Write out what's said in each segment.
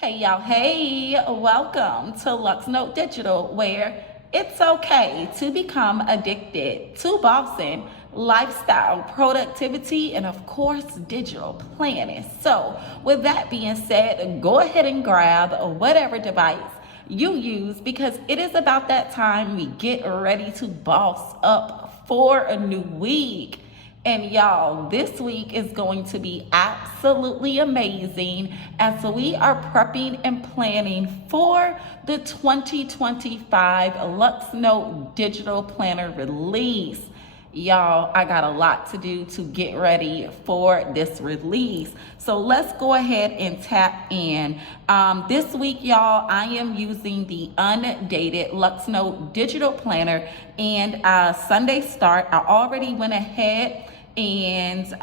Hey y'all, hey, welcome to Luxnotedigital, where it's okay to become addicted to bossing, lifestyle, productivity, and of course, digital planning. So, with that being said, go ahead and grab whatever device you use because it is about that time we get ready to boss up for a new week. And y'all, this week is going to be absolutely amazing as we are prepping and planning for the 2025 Luxnote Digital Planner release. Y'all, I got a lot to do to get ready for this release. So let's go ahead and tap in. This week, y'all, I am using the undated Luxnote Digital Planner and Sunday start. I already went ahead and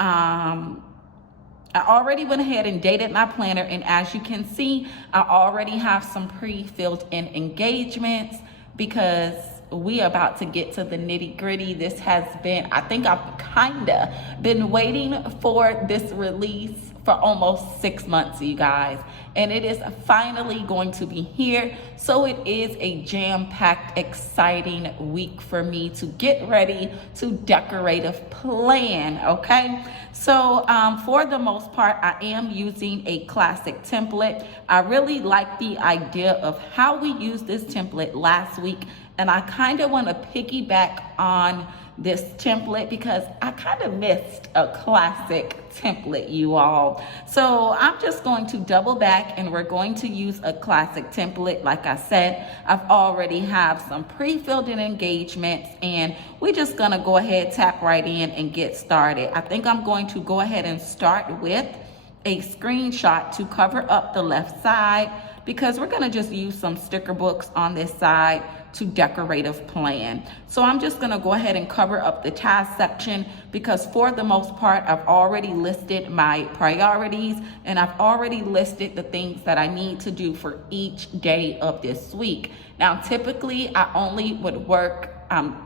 dated my planner, and as you can see, I already have some pre-filled in engagements because we about to get to the nitty-gritty. This has been, I think I've kinda been waiting for this release for almost 6 months, you guys, and it is finally going to be here. So it is a jam-packed, exciting week for me to get ready to decorative plan, okay? So for the most part, I am using a classic template. I really like the idea of how we used this template last week, and I kind of want to piggyback on this template because I kind of missed a classic template, you all. So I'm just going to double back and we're going to use a classic template. Like I said, I've already have some pre-filled in engagements, and we're just gonna go ahead, tap right in and get started. I think I'm going to go ahead and start with a screenshot to cover up the left side because we're gonna just use some sticker books on this side to decorative plan. So I'm just gonna go ahead and cover up the task section because for the most part, I've already listed my priorities and I've already listed the things that I need to do for each day of this week. Now, typically I only would work,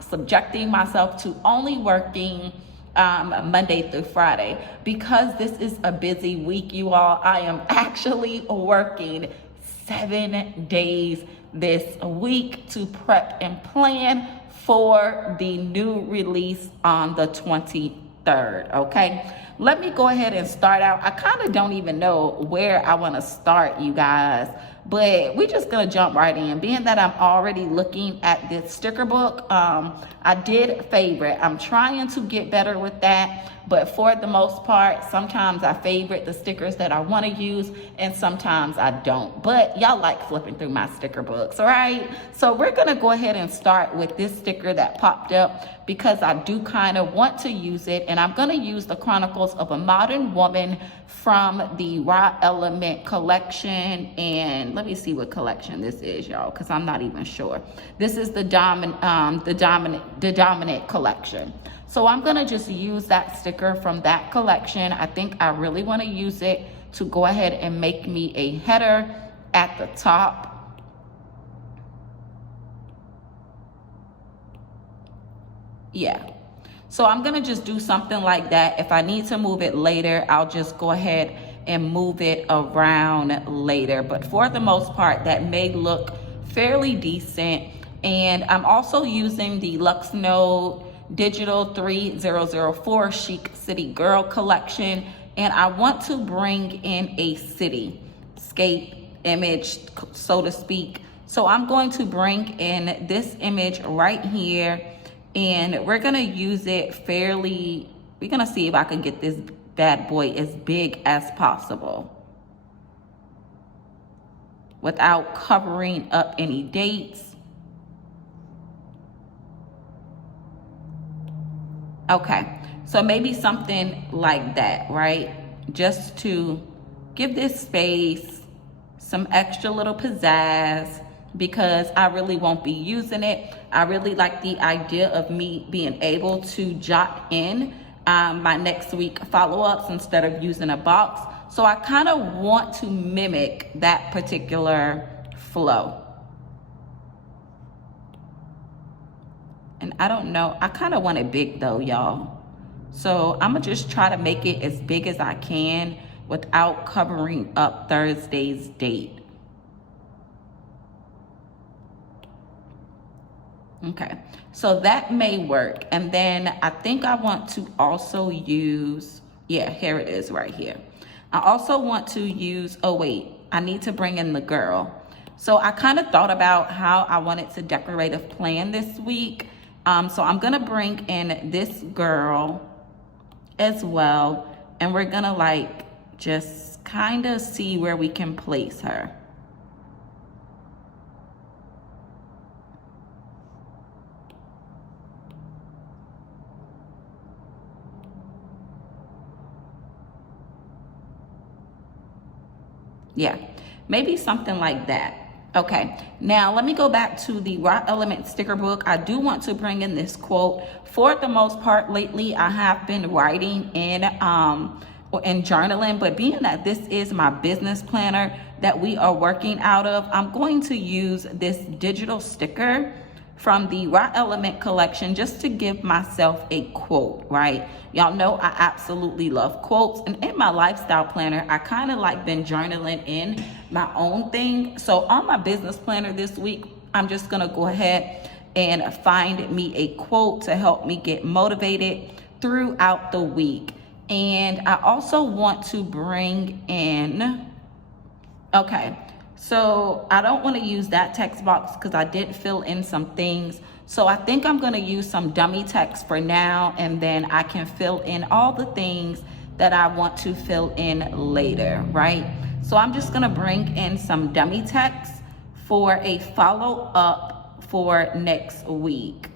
subjecting myself to only working Monday through Friday. Because this is a busy week, you all, I am actually working 7 days this week to prep and plan for the new release on the 23rd, okay? Let me go ahead and start out. I kind of don't even know where I want to start, you guys, but we're just gonna jump right in. Being that I'm already looking at this sticker book, I did favorite. I'm trying to get better with that, but for the most part, sometimes I favorite the stickers that I want to use and sometimes I don't. But y'all like flipping through my sticker books, all right? So we're gonna go ahead and start with this sticker that popped up because I do kind of want to use it, and I'm gonna use the Chronicles of a Modern Woman from the Raw Element collection. And let me see what collection this is, y'all, because I'm not even sure. This is the dominant collection. So I'm gonna just use that sticker from that collection. I think I really wanna use it to go ahead and make me a header at the top. Yeah. So I'm gonna just do something like that. If I need to move it later, I'll just go ahead and move it around later. But for the most part, that may look fairly decent. And I'm also using the Luxnotedigital 3004 Chic City Girl collection. And I want to bring in a cityscape image, so to speak. So I'm going to bring in this image right here, and we're gonna use it fairly. We're gonna see if I can get this bad boy as big as possible without covering up any dates. Okay, so maybe something like that, right? Just to give this space some extra little pizzazz because I really won't be using it. I really like the idea of me being able to jot in my next week follow-ups instead of using a box. So I kind of want to mimic that particular flow. And I don't know, I kind of want it big though, y'all. So I'm gonna just try to make it as big as I can without covering up Thursday's date. Okay, so that may work. And then I think I want to also use, yeah, here it is right here. I also want to use, oh wait, I need to bring in the girl. So I kind of thought about how I wanted to decorate a plan this week. So I'm gonna bring in this girl as well, and we're gonna like just kind of see where we can place her. Yeah, maybe something like that. Okay, now let me go back to the Raw Element sticker book. I do want to bring in this quote. For the most part lately, I have been writing in journaling, but being that this is my business planner that we are working out of, I'm going to use this digital sticker from the Raw Element collection just to give myself a quote, right? Y'all know I absolutely love quotes, and in my lifestyle planner, I kind of like been journaling in my own thing. So on my business planner this week, I'm just gonna go ahead and find me a quote to help me get motivated throughout the week. And I also want to bring in, okay, so I don't want to use that text box because I did fill in some things. So I think I'm going to use some dummy text for now, and then I can fill in all the things that I want to fill in later, right? So I'm just going to bring in some dummy text for a follow up for next week.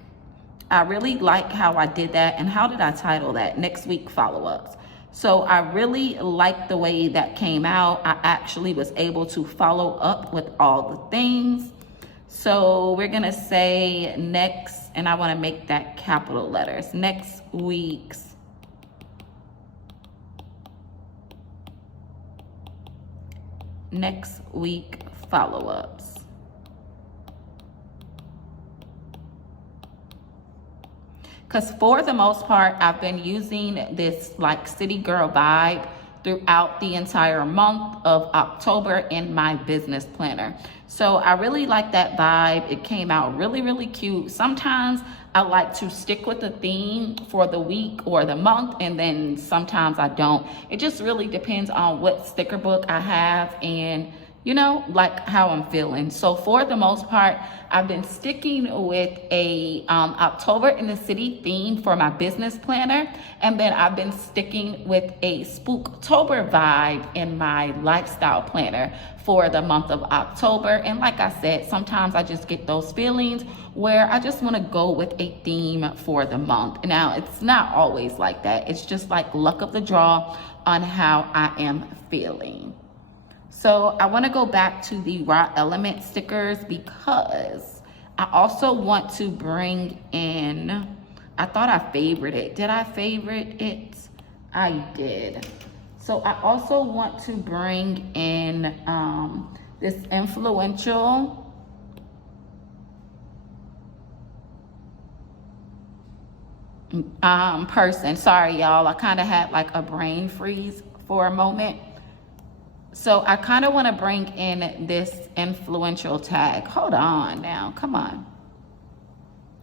I really like how I did that. And how did I title that? Next week follow-ups. So I really like the way that came out. I actually was able to follow up with all the things. So we're gonna say next, and I wanna make that capital letters, next week follow-ups. Because for the most part, I've been using this like city girl vibe throughout the entire month of October in my business planner. So I really like that vibe. It came out really, really cute. Sometimes I like to stick with the theme for the week or the month, and then sometimes I don't. It just really depends on what sticker book I have and, you know, like how I'm feeling. So for the most part, I've been sticking with a October in the City theme for my business planner. And then I've been sticking with a Spooktober vibe in my lifestyle planner for the month of October. And like I said, sometimes I just get those feelings where I just want to go with a theme for the month. Now, it's not always like that. It's just like luck of the draw on how I am feeling. So I want to go back to the Raw Element stickers because I also want to bring in, I thought I favorited it. Did I favorite it? I did. So I also want to bring in this influential person. Sorry, y'all. I kind of had like a brain freeze for a moment. So I kind of want to bring in this influential tag. Hold on now, come on.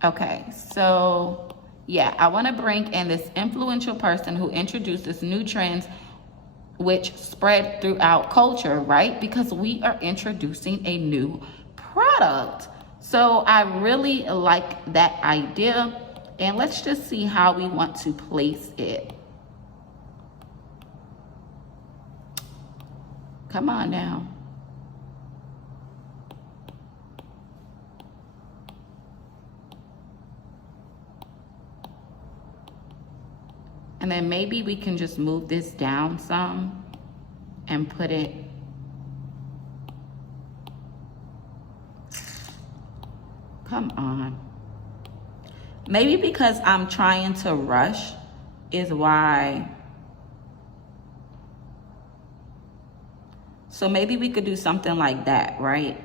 Okay, so yeah, I want to bring in this influential person who introduces new trends which spread throughout culture, right? Because we are introducing a new product. So I really like that idea. And let's just see how we want to place it. Come on now. And then maybe we can just move this down some and put it. Come on. Maybe because I'm trying to rush is why. So maybe we could do something like that, right?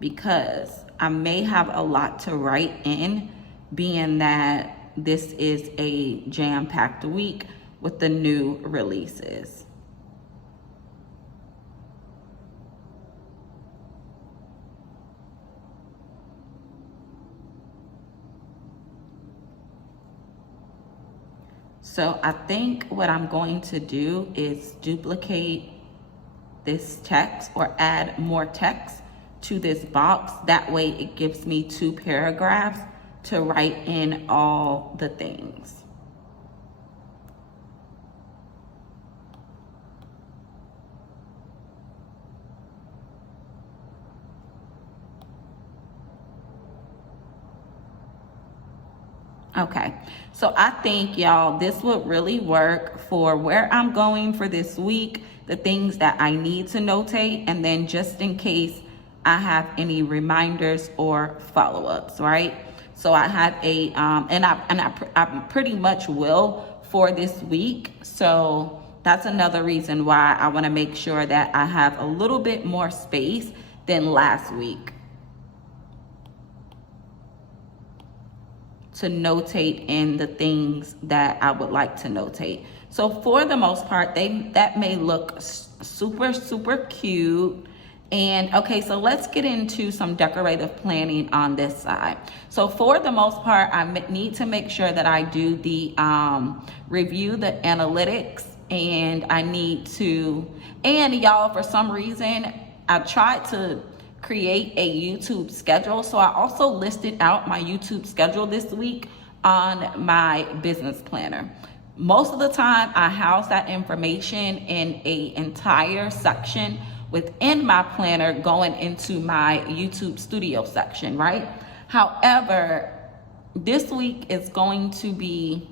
Because I may have a lot to write in, being that this is a jam-packed week with the new releases. So I think what I'm going to do is duplicate this text or add more text to this box. That way it gives me 2 paragraphs to write in all the things. Okay, so I think, y'all, this would really work for where I'm going for this week, the things that I need to notate, and then just in case I have any reminders or follow-ups, right? So I have a, I pretty much will for this week. So that's another reason why I want to make sure that I have a little bit more space than last week to notate in the things that I would like to notate. So for the most part, that may look super, super cute. And okay, so let's get into some decorative planning on this side. So for the most part, I need to make sure that I do the review the analytics, and I need to, and y'all, for some reason, I tried to create a YouTube schedule. So I also listed out my YouTube schedule this week on my business planner. Most of the time I house that information in an entire section within my planner going into my YouTube studio section, right? However, this week is going to be,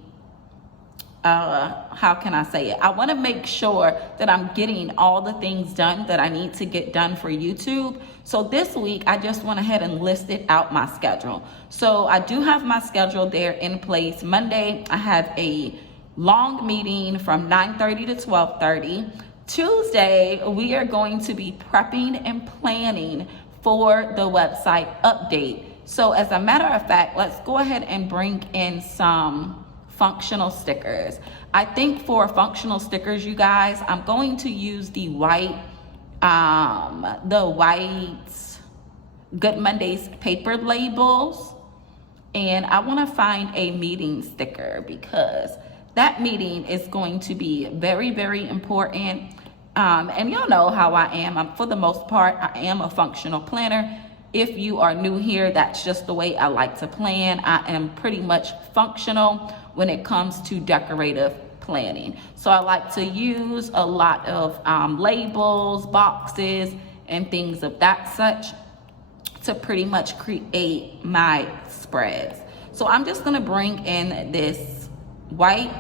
how can I say it? I want to make sure that I'm getting all the things done that I need to get done for YouTube. So this week, I just went ahead and listed out my schedule. So I do have my schedule there in place. Monday, I have a long meeting from 9:30 to 12:30. Tuesday, we are going to be prepping and planning for the website update. So as a matter of fact, let's go ahead and bring in some functional stickers. I think for functional stickers, you guys, I'm going to use the white Good Mondays paper labels, and I want to find a meeting sticker because that meeting is going to be very, very important. And y'all know how I am. For the most part, I am a functional planner. If you are new here, that's just the way I like to plan. I am pretty much functional when it comes to decorative planning. So I like to use a lot of labels, boxes, and things of that such to pretty much create my spreads. So I'm just gonna bring in this white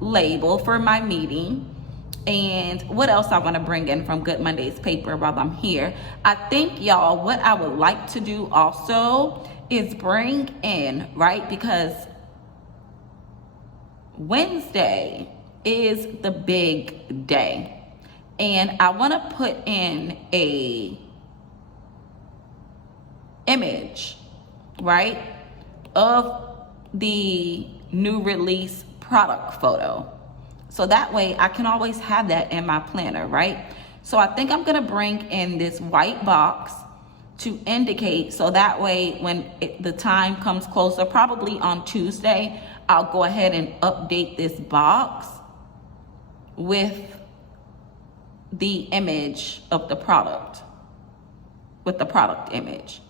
label for my meeting. And what else I want to bring in from Good Mondays paper while I'm here? I think, y'all, what I would like to do also is bring in, right, because Wednesday is the big day, and I want to put in a image, right, of the new release product photo. So that way I can always have that in my planner, right? So I think I'm gonna bring in this white box to indicate, so that way when the time comes closer, probably on Tuesday, I'll go ahead and update this box with the image of the product, with the product image.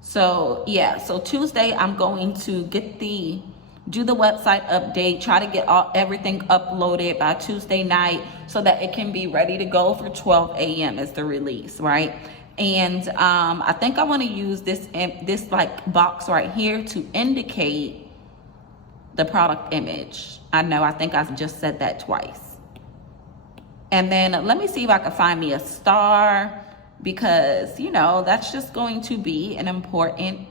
So yeah, so Tuesday I'm going to do the website update, try to get everything uploaded by Tuesday night so that it can be ready to go for 12 a.m. as the release, right? And I think I want to use this like box right here to indicate the product image. I think I just said that twice. And then let me see if I can find me a star, because, you know, that's just going to be an important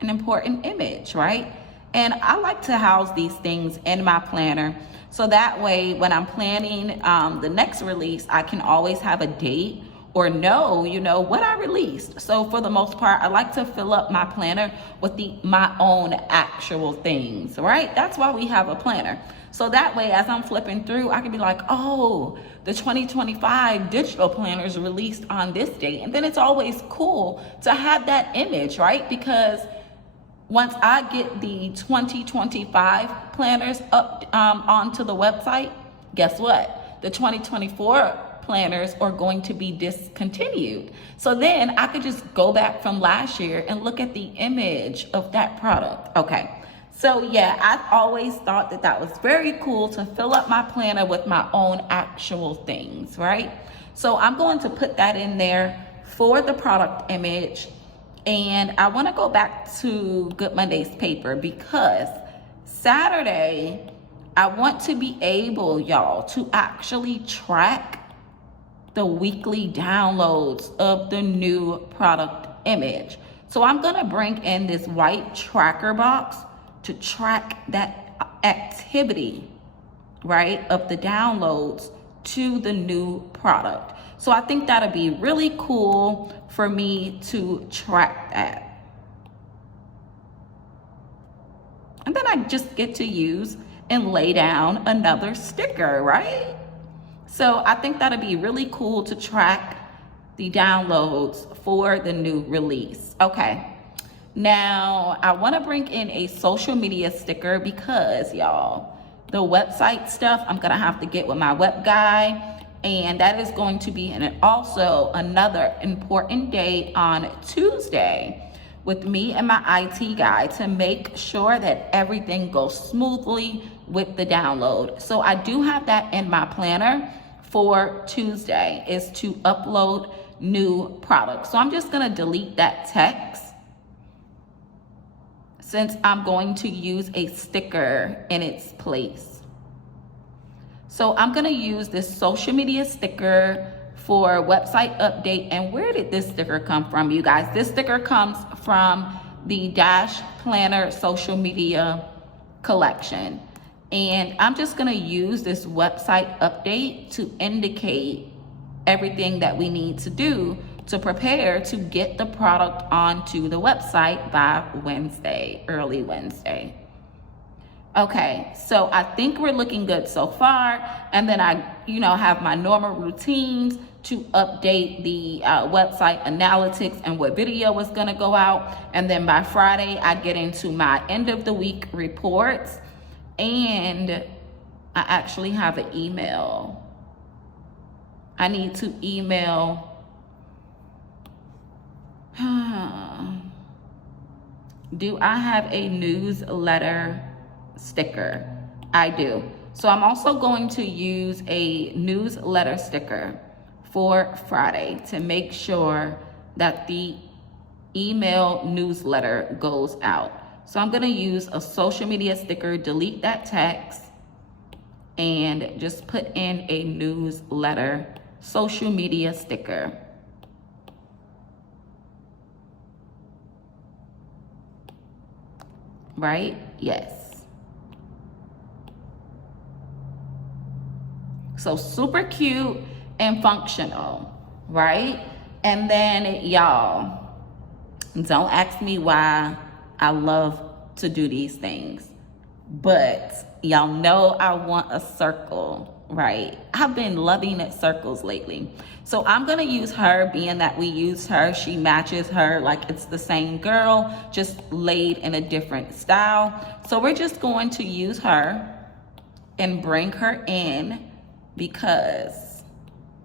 image, right? And I like to house these things in my planner, so that way when I'm planning the next release, I can always have a date or know, you know, what I released. So for the most part, I like to fill up my planner with my own actual things, right? That's why we have a planner. So that way, as I'm flipping through, I can be like, oh, the 2025 digital planner is released on this date. And then it's always cool to have that image, right? Because once I get the 2025 planners up onto the website, guess what? The 2024 planners are going to be discontinued. So then I could just go back from last year and look at the image of that product. Okay. So yeah, I've always thought that that was very cool to fill up my planner with my own actual things, right? So I'm going to put that in there for the product image. And I want to go back to Good Monday's paper because Saturday, I want to be able, y'all, to actually track the weekly downloads of the new product image. So I'm going to bring in this white tracker box to track that activity, right, of the downloads to the new product. So I think that'll be really cool for me to track that. And then I just get to use and lay down another sticker, right? So I think that'll be really cool to track the downloads for the new release. Okay. Now, I want to bring in a social media sticker because, y'all, the website stuff, I'm going to have to get with my web guy. And that is going to be also another important day on Tuesday with me and my IT guy to make sure that everything goes smoothly with the download. So I do have that in my planner for Tuesday, is to upload new products. So I'm just going to delete that text since I'm going to use a sticker in its place. So I'm gonna use this social media sticker for website update. And where did this sticker come from, you guys? This sticker comes from the Dash Planner social media collection. And I'm just gonna use this website update to indicate everything that we need to do to prepare to get the product onto the website by Wednesday, early Wednesday. Okay, so I think we're looking good so far. And then I, have my normal routines to update the website analytics and what video is gonna go out. And then by Friday, I get into my end of the week reports. And I actually have an email. I need to email. Do I have a newsletter sticker? I do. So I'm also going to use a newsletter sticker for Friday to make sure that the email newsletter goes out. So I'm going to use a social media sticker, delete that text, and just put in a newsletter social media sticker. Right? Yes. So super cute and functional, right? And then y'all, don't ask me why I love to do these things, but y'all know I want a circle, right? I've been loving circles lately. So I'm gonna use her, being that we use her, she matches her like it's the same girl, just laid in a different style. So we're just going to use her and bring her in because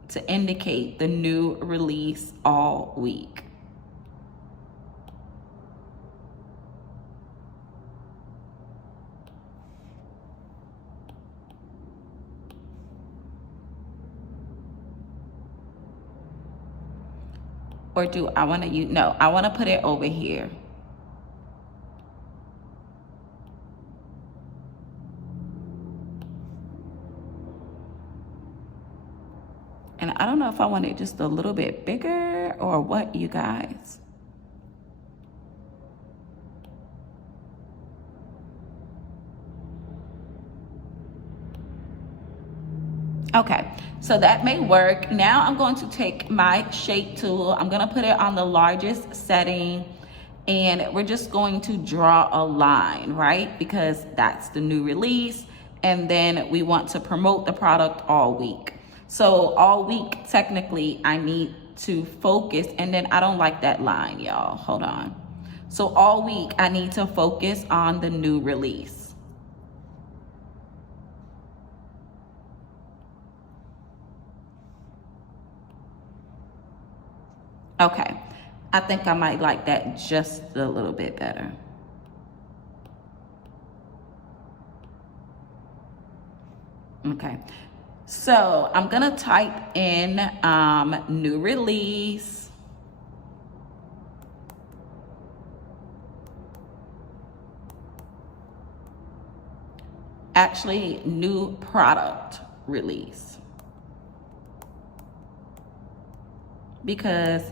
to indicate the new release all week. Or do I want to use, no, I want to put it over here. And I don't know if I want it just a little bit bigger or what, you guys. Okay, so that may work. Now I'm going to take my shape tool. I'm gonna put it on the largest setting, and we're just going to draw a line, right? Because that's the new release, and then we want to promote the product all week. So all week, technically, I need to focus, and then I don't like that line, y'all. Hold on. So all week, I need to focus on the new release. Okay, I think I might like that just a little bit better. Okay, so I'm gonna type in new release. Actually, new product release. Because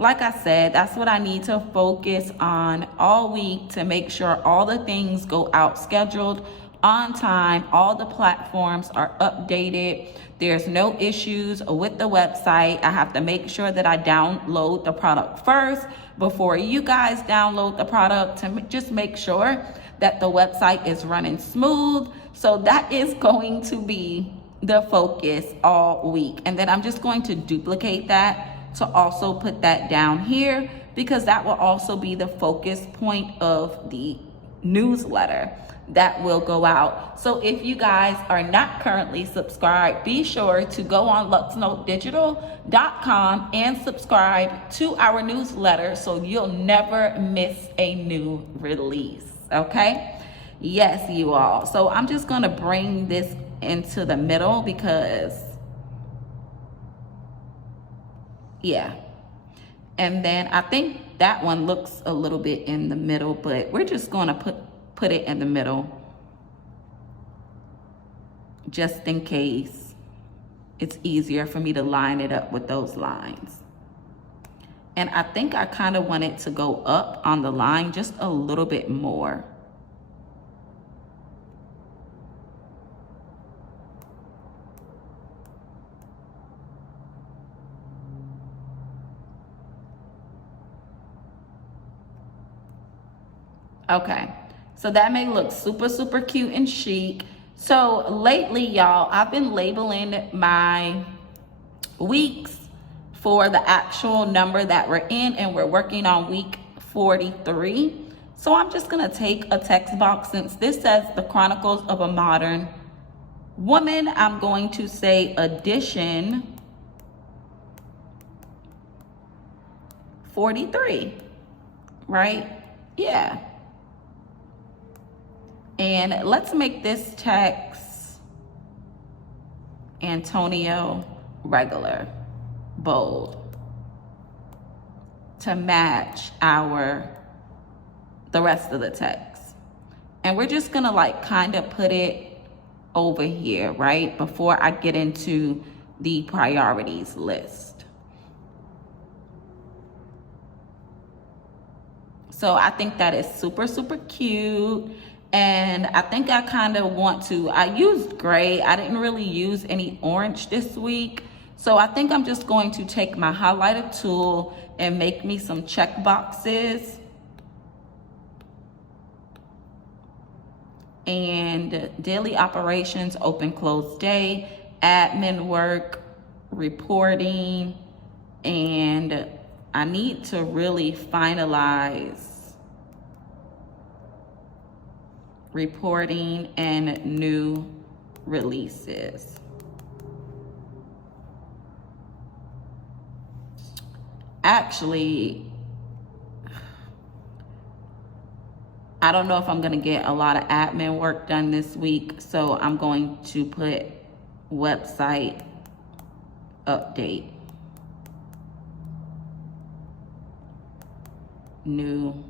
like I said, that's what I need to focus on all week to make sure all the things go out scheduled on time, all the platforms are updated, there's no issues with the website. I have to make sure that I download the product first before you guys download the product to just make sure that the website is running smooth. So that is going to be the focus all week. And then I'm just going to duplicate that to also put that down here, because that will also be the focus point of the newsletter that will go out. So if you guys are not currently subscribed, be sure to go on Luxnotedigital.com and subscribe to our newsletter so you'll never miss a new release, okay? Yes, you all. So I'm just gonna bring this into the middle because yeah. And then I think that one looks a little bit in the middle, but we're just gonna put it in the middle just in case it's easier for me to line it up with those lines. And I think I kind of want it to go up on the line just a little bit more. Okay, so that may look super, super cute and chic. So lately, y'all, I've been labeling my weeks for the actual number that we're in, and we're working on week 43. So I'm just gonna take a text box. Since this says the Chronicles of a Modern Woman, I'm going to say edition 43, right? Yeah. And let's make this text Antonio regular, bold, to match the rest of the text. And we're just gonna like kind of put it over here, right? Before I get into the priorities list. So I think that is super, super cute. And I think I kind of want to, I used gray. I didn't really use any orange this week. So I think I'm just going to take my highlighter tool and make me some check boxes. And daily operations, open, close day, admin work, reporting, and I need to really finalize reporting and new releases. Actually, I don't know if I'm gonna get a lot of admin work done this week, so I'm going to put website update, new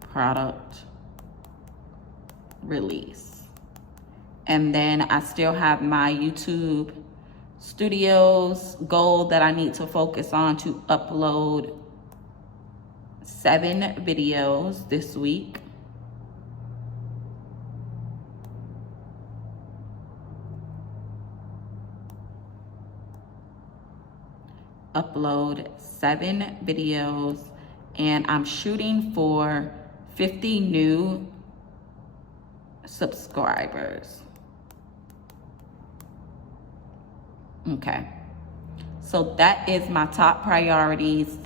product release. And then I still have my YouTube Studios goal that I need to focus on to upload 7 videos this week. upload 7 videos, and I'm shooting for 50 new subscribers. Okay, so that is my top priorities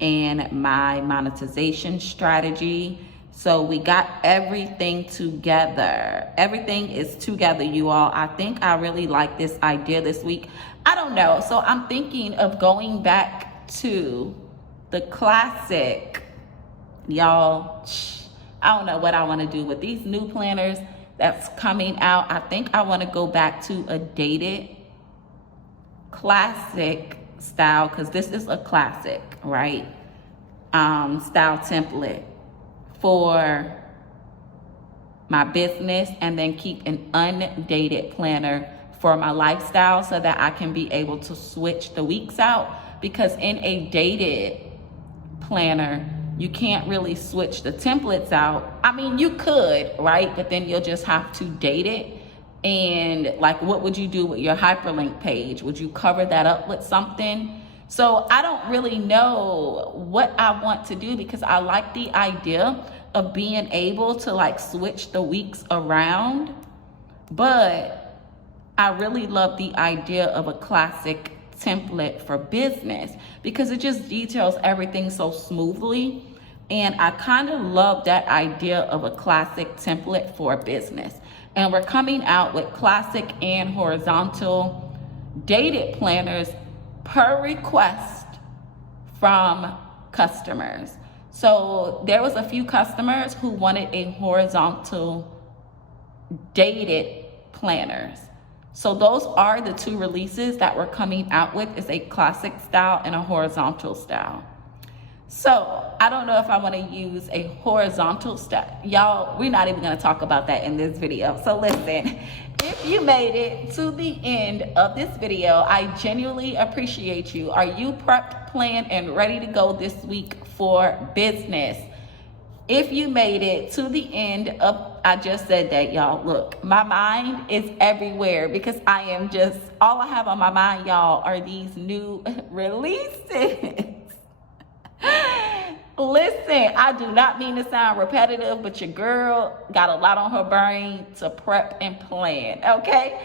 and my monetization strategy. So we got everything together. Everything is together, you all. I think I really like this idea this week. I don't know. So I'm thinking of going back to the classic. Y'all, I don't know what I want to do with these new planners that's coming out. I think I want to go back to a dated classic style, because this is a classic, right? Style template for my business, and then keep an undated planner for my lifestyle so that I can be able to switch the weeks out. Because in a dated planner, you can't really switch the templates out. I mean, you could, right? But then you'll just have to date it. And like, what would you do with your hyperlink page? Would you cover that up with something? So I don't really know what I want to do, because I like the idea of being able to like switch the weeks around. But I really love the idea of a classic template for business, because it just details everything so smoothly. And I kind of love that idea of a classic template for business. And we're coming out with classic and horizontal dated planners per request from customers. So there was a few customers who wanted a horizontal dated planners. So those are the 2 releases that we're coming out with, is a classic style and a horizontal style. So I don't know if I want to use a horizontal style. Y'all, we're not even going to talk about that in this video. So listen, if you made it to the end of this video, I genuinely appreciate you. Are you prepped, planned, and ready to go this week for business? If you made it to the end of, I just said that, y'all, look, my mind is everywhere, because I am just, all I have on my mind, y'all, are these new releases. Listen, I do not mean to sound repetitive, but your girl got a lot on her brain to prep and plan, okay?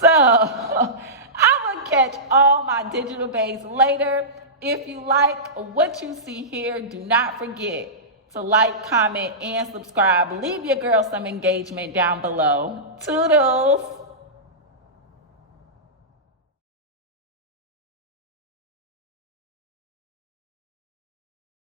So I will catch all my digital babes later. If you like what you see here, do not forget to like, comment, and subscribe. Leave your girl some engagement down below. Toodles.